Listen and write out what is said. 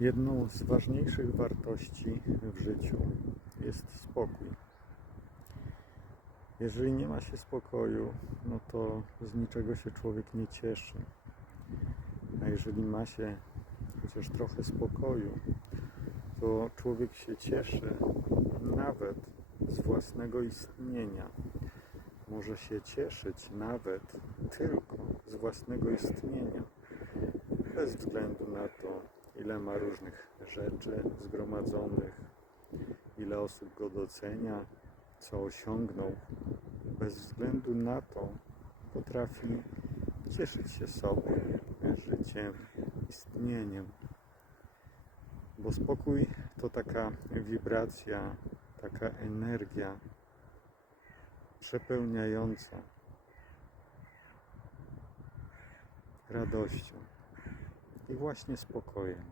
Jedną z ważniejszych wartości w życiu jest spokój. Jeżeli nie ma się spokoju, no to z niczego się człowiek nie cieszy. A jeżeli ma się chociaż trochę spokoju, to człowiek się cieszy nawet z własnego istnienia. Może się cieszyć nawet tylko z własnego istnienia, bez względu na to, ile ma różnych rzeczy zgromadzonych, ile osób go docenia, co osiągnął. Bez względu na to potrafi cieszyć się sobą, życiem, istnieniem. Bo spokój to taka wibracja, taka energia przepełniająca radością i właśnie spokojem.